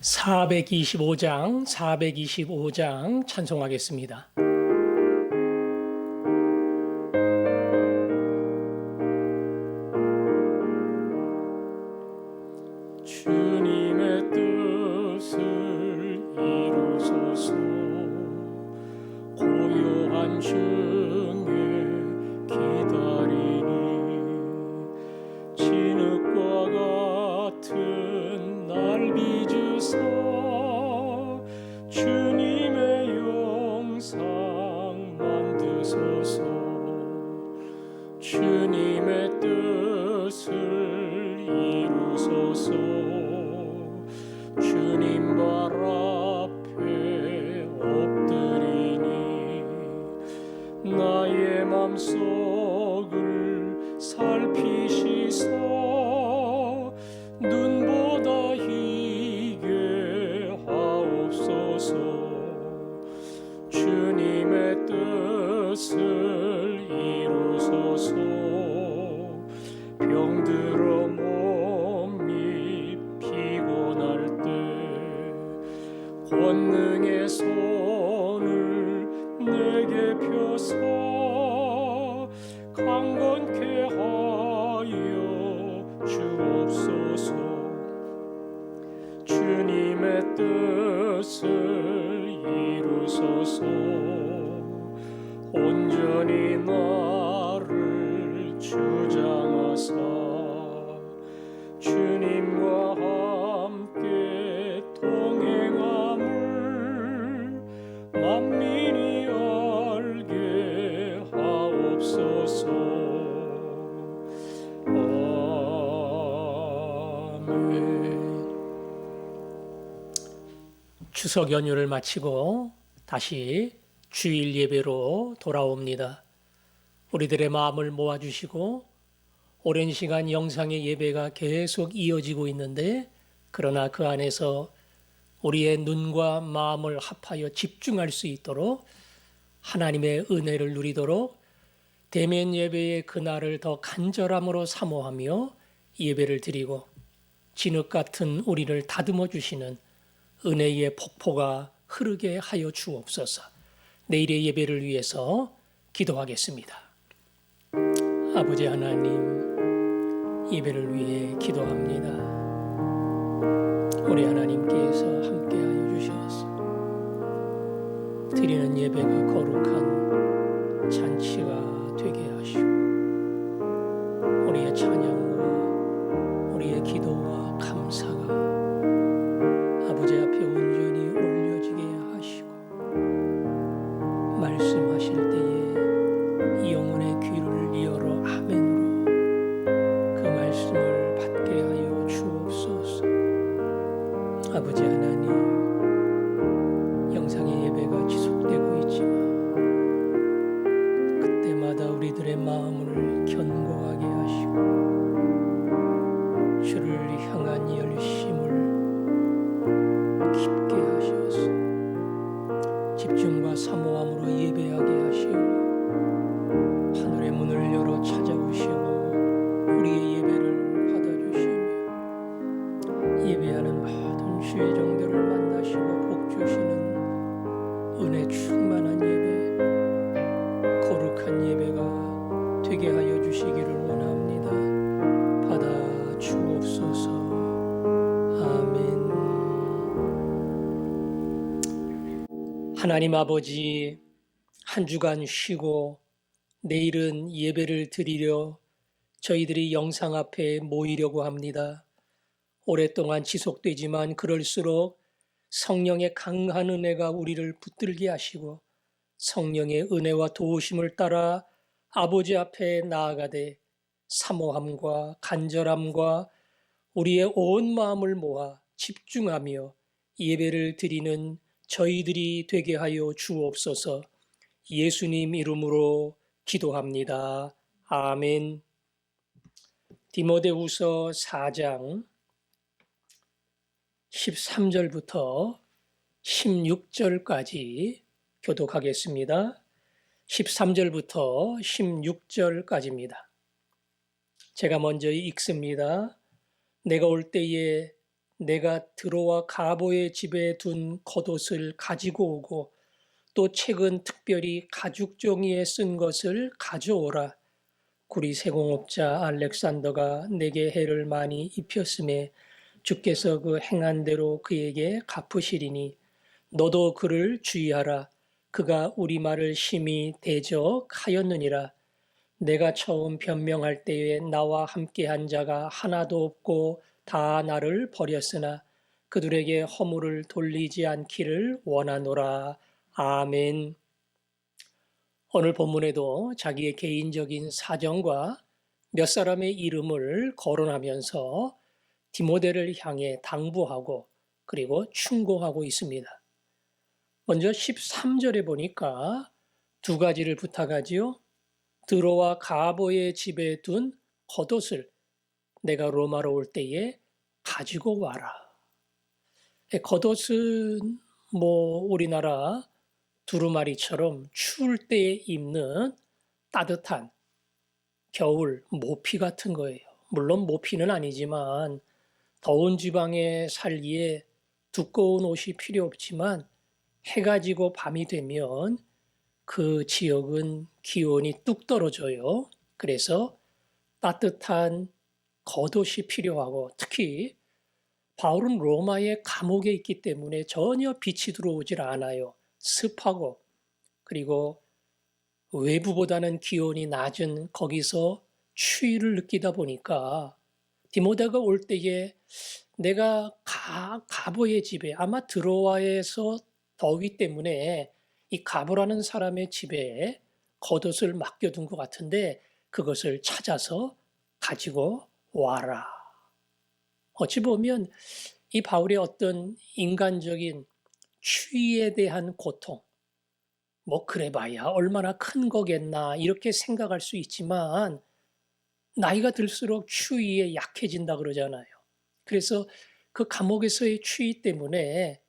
425장 찬송하겠습니다. 주님의 뜻을 이루소서. 고요한 중에 기다리니 진흙과 같은 날 빚으사 주님의 영상 만드소서. 주님의 뜻을 이루소서. 주님 발 앞에 엎드리니 나의 맘속을 살피시사 눈보다 희게 하옵소서. 주님의 뜻을 이루소서. 병들어 몸이 피곤할 때 권능의 손을 내게 펴서 강건케 하여 주옵소서. 주님의 뜻을 이루소서. 온전히 나를 주장하사 주님과 함께 동행함을 만민이 알게 하옵소서. 아멘. 추석 연휴를 마치고 다시 주일 예배로 돌아옵니다. 우리들의 마음을 모아주시고 오랜 시간 영상의 예배가 계속 이어지고 있는데, 그러나 그 안에서 우리의 눈과 마음을 합하여 집중할 수 있도록 하나님의 은혜를 누리도록 대면 예배의 그날을 더 간절함으로 사모하며 예배를 드리고 진흙 같은 우리를 다듬어 주시는 은혜의 폭포가 흐르게 하여 주옵소서. 내일의 예배를 위해서 기도하겠습니다. 아버지 하나님, 예배를 위해 기도합니다. 우리 하나님께서 함께하여 주셔서 드리는 예배가 거룩한 잔치가 되게 하시고 우리의 찬양과 우리의 기도와 감사가 아버지 앞에 온전히 올려지게 하시고 말씀하실 때에 영혼의 귀를 열어 아멘으로 그 말씀을 받게 하여 주옵소서. 아버지 하나님, 영상의 예배가 지속되고 있지만 그때마다 우리들의 마음을 견고하게 하시고 주를 향한 열심을 깊게 하셔서 집중과 사모함으로 예배하게 하시고 하늘의 문을 열어 찾아오시고 우리의 예배를 받아주시며 예배하는 모든 주의 종들을 만나시고 복주시는 은혜 충만한 예배, 거룩한 예배가 되게 하여 주시기를 원합니다. 받아 주옵소서. 아멘. 하나님 아버지, 한 주간 쉬고 내일은 예배를 드리려 저희들이 영상 앞에 모이려고 합니다. 오랫동안 지속되지만 그럴수록 성령의 강한 은혜가 우리를 붙들게 하시고 성령의 은혜와 도우심을 따라 아버지 앞에 나아가되 사모함과 간절함과 우리의 온 마음을 모아 집중하며 예배를 드리는 저희들이 되게 하여 주옵소서. 예수님 이름으로 기도합니다. 아멘. 디모데후서 4장 13절부터 16절까지 교독하겠습니다. 13절부터 16절까지입니다. 제가 먼저 읽습니다. 내가 올 때에 내가 드로와 가보의 집에 둔 겉옷을 가지고 오고 또 책은 특별히 가죽 종이에 쓴 것을 가져오라. 구리 세공업자 알렉산더가 내게 해를 많이 입혔음에 주께서 그 행한 대로 그에게 갚으시리니 너도 그를 주의하라. 그가 우리 말을 심히 대적하였느니라. 내가 처음 변명할 때에 나와 함께한 자가 하나도 없고 다 나를 버렸으나 그들에게 허물을 돌리지 않기를 원하노라. 아멘. 오늘 본문에도 자기의 개인적인 사정과 몇 사람의 이름을 거론하면서 디모데를 향해 당부하고 그리고 충고하고 있습니다. 먼저 13절에 보니까 두 가지를 부탁하지요. 드로와 가보의 집에 둔 겉옷을 내가 로마로 올 때에 가지고 와라. 겉옷은 우리나라 두루마리처럼 추울 때에 입는 따뜻한 겨울 모피 같은 거예요. 물론 모피는 아니지만 더운 지방에 살기에 두꺼운 옷이 필요 없지만 해가 지고 밤이 되면 그 지역은 기온이 뚝 떨어져요. 그래서 따뜻한 겉옷이 필요하고 특히 바울은 로마의 감옥에 있기 때문에 전혀 빛이 들어오질 않아요. 습하고 그리고 외부보다는 기온이 낮은 거기서 추위를 느끼다 보니까 디모데가 올 때에 내가 가보의 집에 아마 드로아에서 더위 때문에 이 가보라는 사람의 집에 겉옷을 맡겨둔 것 같은데 그것을 찾아서 가지고 와라. 어찌 보면 이 바울의 어떤 인간적인 추위에 대한 고통, 그래봐야 얼마나 큰 거겠나 이렇게 생각할 수 있지만 나이가 들수록 추위에 약해진다 그러잖아요. 그래서 그 감옥에서의 추위 때문에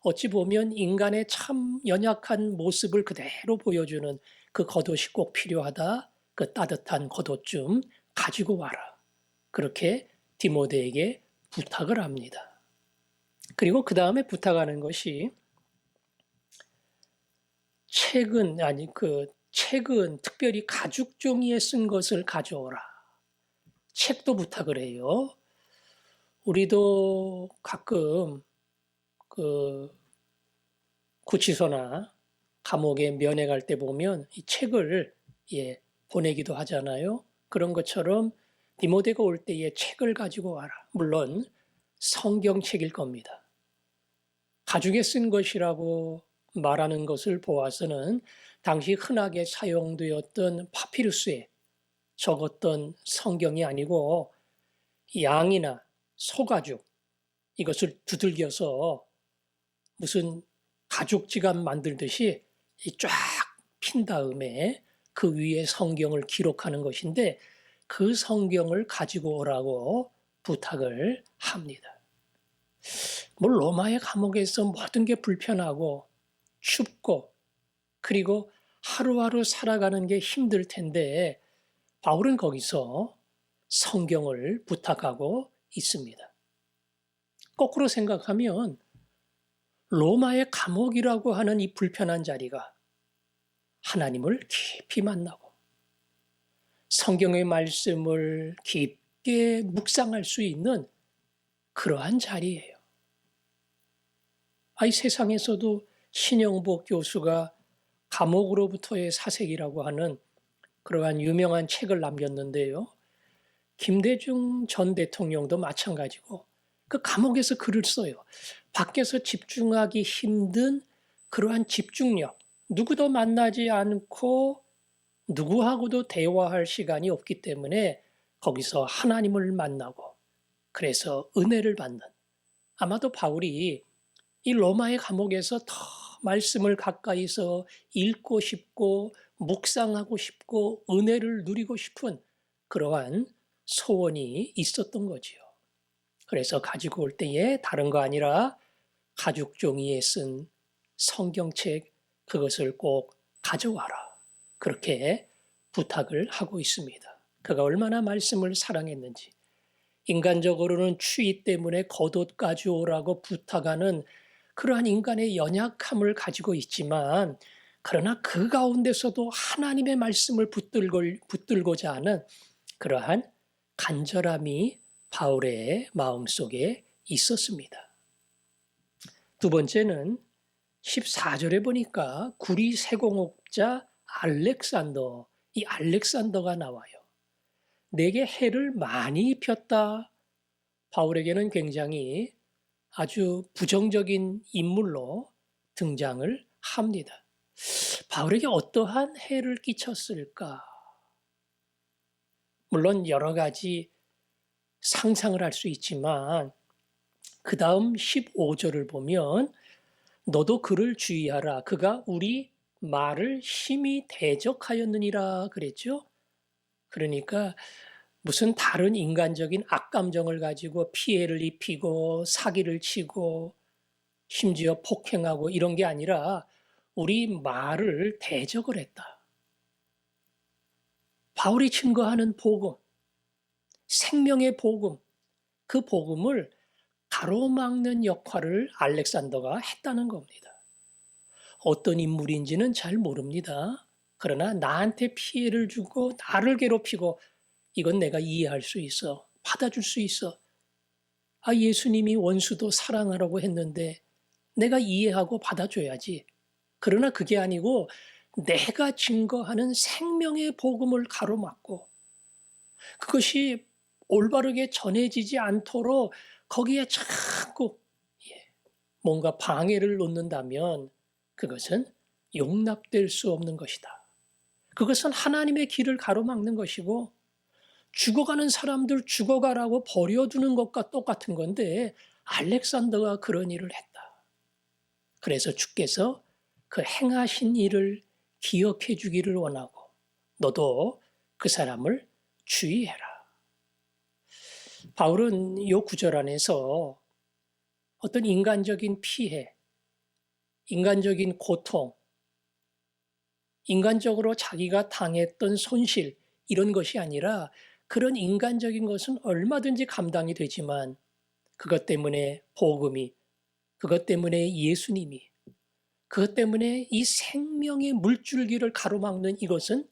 어찌 보면 인간의 참 연약한 모습을 그대로 보여주는 그 겉옷이 꼭 필요하다. 그 따뜻한 겉옷 좀 가지고 와라. 그렇게 디모데에게 부탁을 합니다. 그리고 그 다음에 부탁하는 것이 책은 특별히 가죽 종이에 쓴 것을 가져오라. 책도 부탁을 해요. 우리도 가끔 구치소나 감옥에 면회 갈 때 보면 이 책을 보내기도 하잖아요. 그런 것처럼 디모데가 올 때에 책을 가지고 와라. 물론 성경책일 겁니다. 가죽에 쓴 것이라고 말하는 것을 보아서는 당시 흔하게 사용되었던 파피루스에 적었던 성경이 아니고 양이나 소가죽 이것을 두들겨서 무슨 가죽 지갑 만들듯이 쫙 핀 다음에 그 위에 성경을 기록하는 것인데 그 성경을 가지고 오라고 부탁을 합니다. 로마의 감옥에서 모든 게 불편하고 춥고 그리고 하루하루 살아가는 게 힘들 텐데 바울은 거기서 성경을 부탁하고 있습니다. 거꾸로 생각하면 로마의 감옥이라고 하는 이 불편한 자리가 하나님을 깊이 만나고 성경의 말씀을 깊게 묵상할 수 있는 그러한 자리예요. 이 세상에서도 신영복 교수가 감옥으로부터의 사색이라고 하는 그러한 유명한 책을 남겼는데요. 김대중 전 대통령도 마찬가지고 그 감옥에서 글을 써요. 밖에서 집중하기 힘든 그러한 집중력, 누구도 만나지 않고 누구하고도 대화할 시간이 없기 때문에 거기서 하나님을 만나고 그래서 은혜를 받는 아마도 바울이 이 로마의 감옥에서 더 말씀을 가까이서 읽고 싶고 묵상하고 싶고 은혜를 누리고 싶은 그러한 소원이 있었던 거지요. 그래서 가지고 올 때에 다른 거 아니라 가죽 종이에 쓴 성경책 그것을 꼭 가져와라. 그렇게 부탁을 하고 있습니다. 그가 얼마나 말씀을 사랑했는지 인간적으로는 추위 때문에 겉옷 가져오라고 부탁하는 그러한 인간의 연약함을 가지고 있지만, 그러나 그 가운데서도 하나님의 말씀을 붙들고자 하는 그러한 간절함이 바울의 마음속에 있었습니다. 두 번째는 14절에 보니까 구리 세공업자 알렉산더, 이 알렉산더가 나와요. 내게 해를 많이 입혔다. 바울에게는 굉장히 아주 부정적인 인물로 등장을 합니다. 바울에게 어떠한 해를 끼쳤을까? 물론 여러 가지 상상을 할 수 있지만 그 다음 15절을 보면 너도 그를 주의하라. 그가 우리 말을 심히 대적하였느니라 그랬죠. 그러니까 무슨 다른 인간적인 악감정을 가지고 피해를 입히고 사기를 치고 심지어 폭행하고 이런 게 아니라 우리 말을 대적을 했다. 바울이 증거하는 복음, 생명의 복음, 그 복음을 가로막는 역할을 알렉산더가 했다는 겁니다. 어떤 인물인지는 잘 모릅니다. 그러나 나한테 피해를 주고 나를 괴롭히고 이건 내가 이해할 수 있어. 받아줄 수 있어. 아, 예수님이 원수도 사랑하라고 했는데 내가 이해하고 받아줘야지. 그러나 그게 아니고 내가 증거하는 생명의 복음을 가로막고 그것이 올바르게 전해지지 않도록 거기에 자꾸 뭔가 방해를 놓는다면 그것은 용납될 수 없는 것이다. 그것은 하나님의 길을 가로막는 것이고 죽어가는 사람들 죽어가라고 버려두는 것과 똑같은 건데 알렉산더가 그런 일을 했다. 그래서 주께서 그 행하신 일을 기억해 주기를 원하고 너도 그 사람을 주의해라. 바울은 이 구절 안에서 어떤 인간적인 피해, 인간적인 고통, 인간적으로 자기가 당했던 손실 이런 것이 아니라 그런 인간적인 것은 얼마든지 감당이 되지만 그것 때문에 복음이, 그것 때문에 예수님이, 그것 때문에 이 생명의 물줄기를 가로막는 이것은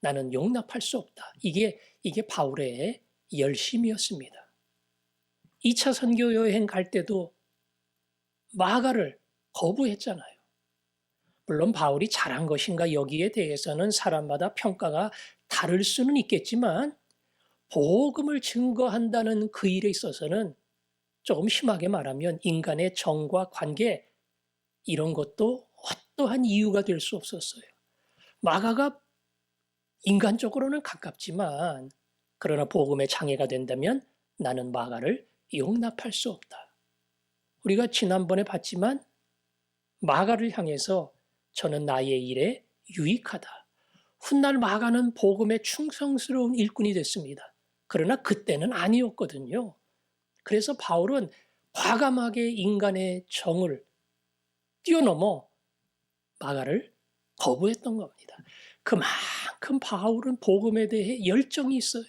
나는 용납할 수 없다. 이게 바울의 열심이었습니다. 2차 선교 여행 갈 때도 마가를 거부했잖아요. 물론 바울이 잘한 것인가 여기에 대해서는 사람마다 평가가 다를 수는 있겠지만 복음을 증거한다는 그 일에 있어서는 조금 심하게 말하면 인간의 정과 관계 이런 것도 어떠한 이유가 될 수 없었어요. 마가가 인간적으로는 가깝지만 그러나 복음의 장애가 된다면 나는 마가를 용납할 수 없다. 우리가 지난번에 봤지만 마가를 향해서 저는 나의 일에 유익하다. 훗날 마가는 복음에 충성스러운 일꾼이 됐습니다. 그러나 그때는 아니었거든요. 그래서 바울은 과감하게 인간의 정을 뛰어넘어 마가를 거부했던 겁니다. 그만큼 바울은 복음에 대해 열정이 있어요.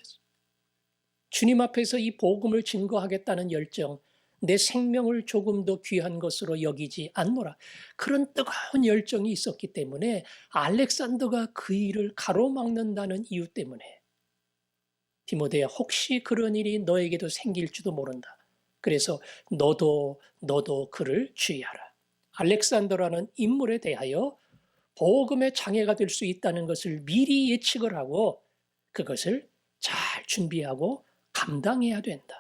주님 앞에서 이 복음을 증거하겠다는 열정, 내 생명을 조금 더 귀한 것으로 여기지 않노라. 그런 뜨거운 열정이 있었기 때문에 알렉산더가 그 일을 가로막는다는 이유 때문에 디모데야 혹시 그런 일이 너에게도 생길지도 모른다. 그래서 너도 그를 주의하라. 알렉산더라는 인물에 대하여 복음의 장애가 될 수 있다는 것을 미리 예측을 하고 그것을 잘 준비하고 감당해야 된다.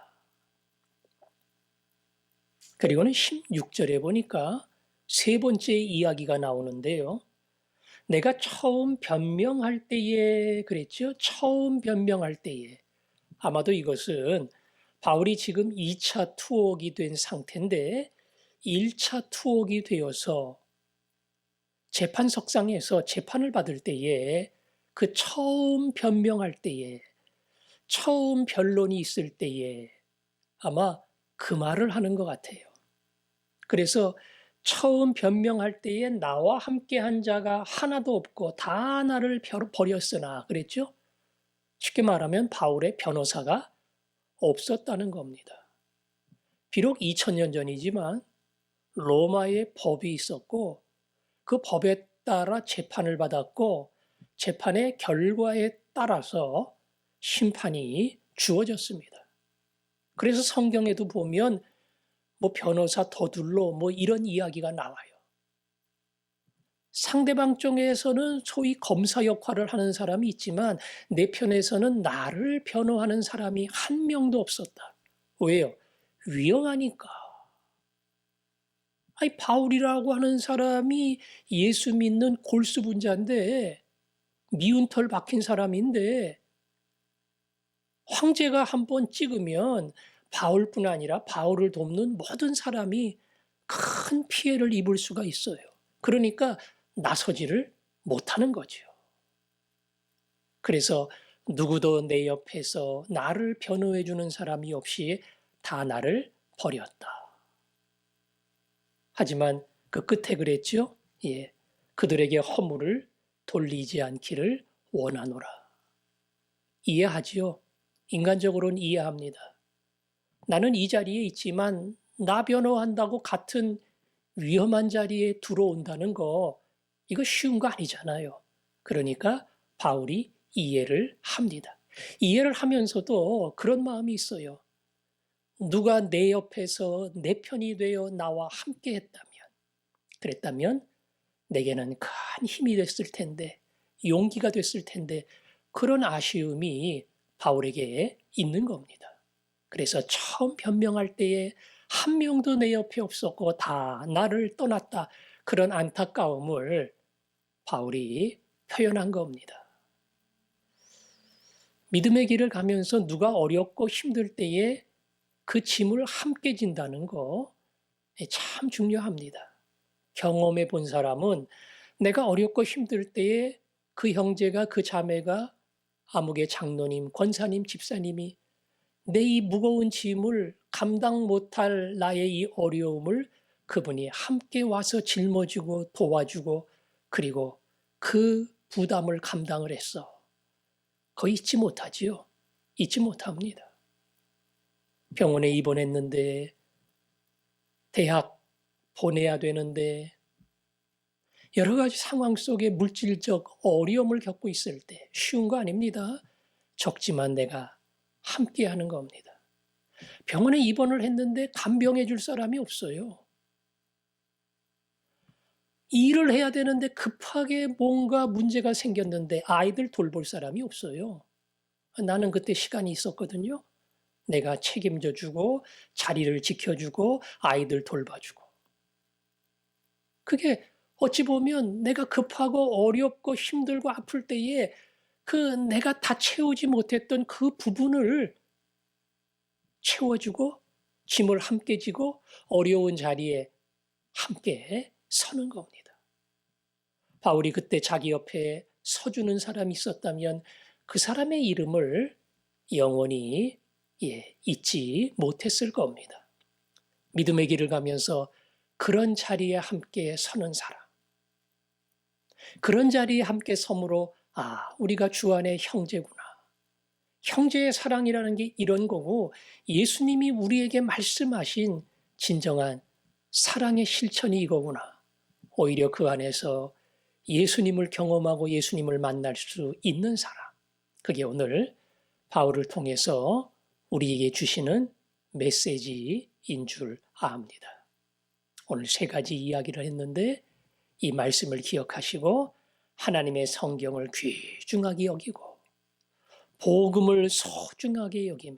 그리고는 16절에 보니까 세 번째 이야기가 나오는데요. 내가 처음 변명할 때에 그랬죠. 처음 변명할 때에 아마도 이것은 바울이 지금 2차 투옥이 된 상태인데 1차 투옥이 되어서 재판석상에서 재판을 받을 때에 그 처음 변명할 때에 처음 변론이 있을 때에 아마 그 말을 하는 것 같아요. 그래서 처음 변명할 때에 나와 함께 한 자가 하나도 없고 다 나를 버렸으나 그랬죠? 쉽게 말하면 바울의 변호사가 없었다는 겁니다. 비록 2000년 전이지만 로마의 법이 있었고 그 법에 따라 재판을 받았고 재판의 결과에 따라서 심판이 주어졌습니다. 그래서 성경에도 보면 뭐 변호사 더둘러 뭐 이런 이야기가 나와요. 상대방 쪽에서는 소위 검사 역할을 하는 사람이 있지만 내 편에서는 나를 변호하는 사람이 한 명도 없었다. 왜요? 위험하니까. 아니, 바울이라고 하는 사람이 예수 믿는 골수분자인데, 미운 털 박힌 사람인데, 황제가 한번 찍으면 바울뿐 아니라 바울을 돕는 모든 사람이 큰 피해를 입을 수가 있어요. 그러니까 나서지를 못하는 거죠. 그래서 누구도 내 옆에서 나를 변호해 주는 사람이 없이 다 나를 버렸다. 하지만 그 끝에 그랬죠? 예. 그들에게 허물을 돌리지 않기를 원하노라. 이해하지요? 인간적으로는 이해합니다. 나는 이 자리에 있지만 나 변호한다고 같은 위험한 자리에 들어온다는 거 이거 쉬운 거 아니잖아요. 그러니까 바울이 이해를 합니다. 이해를 하면서도 그런 마음이 있어요. 누가 내 옆에서 내 편이 되어 나와 함께 했다면, 그랬다면 내게는 큰 힘이 됐을 텐데, 용기가 됐을 텐데, 그런 아쉬움이 바울에게 있는 겁니다. 그래서 처음 변명할 때에 한 명도 내 옆에 없었고 다 나를 떠났다. 그런 안타까움을 바울이 표현한 겁니다. 믿음의 길을 가면서 누가 어렵고 힘들 때에 그 짐을 함께 진다는 거 참 중요합니다. 경험해 본 사람은 내가 어렵고 힘들 때에 그 형제가 그 자매가 아무개 장로님, 권사님, 집사님이 내 이 무거운 짐을 감당 못할 나의 이 어려움을 그분이 함께 와서 짊어지고 도와주고 그리고 그 부담을 감당을 했어. 그거 잊지 못하지요. 잊지 못합니다. 병원에 입원했는데 대학 보내야 되는데 여러 가지 상황 속에 물질적 어려움을 겪고 있을 때 쉬운 거 아닙니다. 적지만 내가 함께 하는 겁니다. 병원에 입원을 했는데 간병해 줄 사람이 없어요. 일을 해야 되는데 급하게 뭔가 문제가 생겼는데 아이들 돌볼 사람이 없어요. 나는 그때 시간이 있었거든요. 내가 책임져 주고 자리를 지켜주고 아이들 돌봐주고. 그게 어찌 보면 내가 급하고 어렵고 힘들고 아플 때에 그 내가 다 채우지 못했던 그 부분을 채워주고 짐을 함께 지고 어려운 자리에 함께 서는 겁니다. 바울이 그때 자기 옆에 서주는 사람이 있었다면 그 사람의 이름을 영원히 잊지 못했을 겁니다. 믿음의 길을 가면서 그런 자리에 함께 서는 사람. 그런 자리에 함께 섬으로 우리가 주 안에 형제구나. 형제의 사랑이라는 게 이런 거고 예수님이 우리에게 말씀하신 진정한 사랑의 실천이 이거구나. 오히려 그 안에서 예수님을 경험하고 예수님을 만날 수 있는 사람. 그게 오늘 바울을 통해서 우리에게 주시는 메시지인 줄 압니다. 오늘 세 가지 이야기를 했는데 이 말씀을 기억하시고 하나님의 성경을 귀중하게 여기고 복음을 소중하게 여기며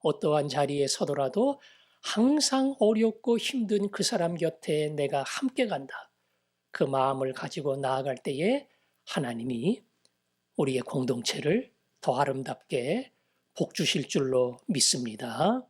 어떠한 자리에 서더라도 항상 어렵고 힘든 그 사람 곁에 내가 함께 간다. 그 마음을 가지고 나아갈 때에 하나님이 우리의 공동체를 더 아름답게 복 주실 줄로 믿습니다.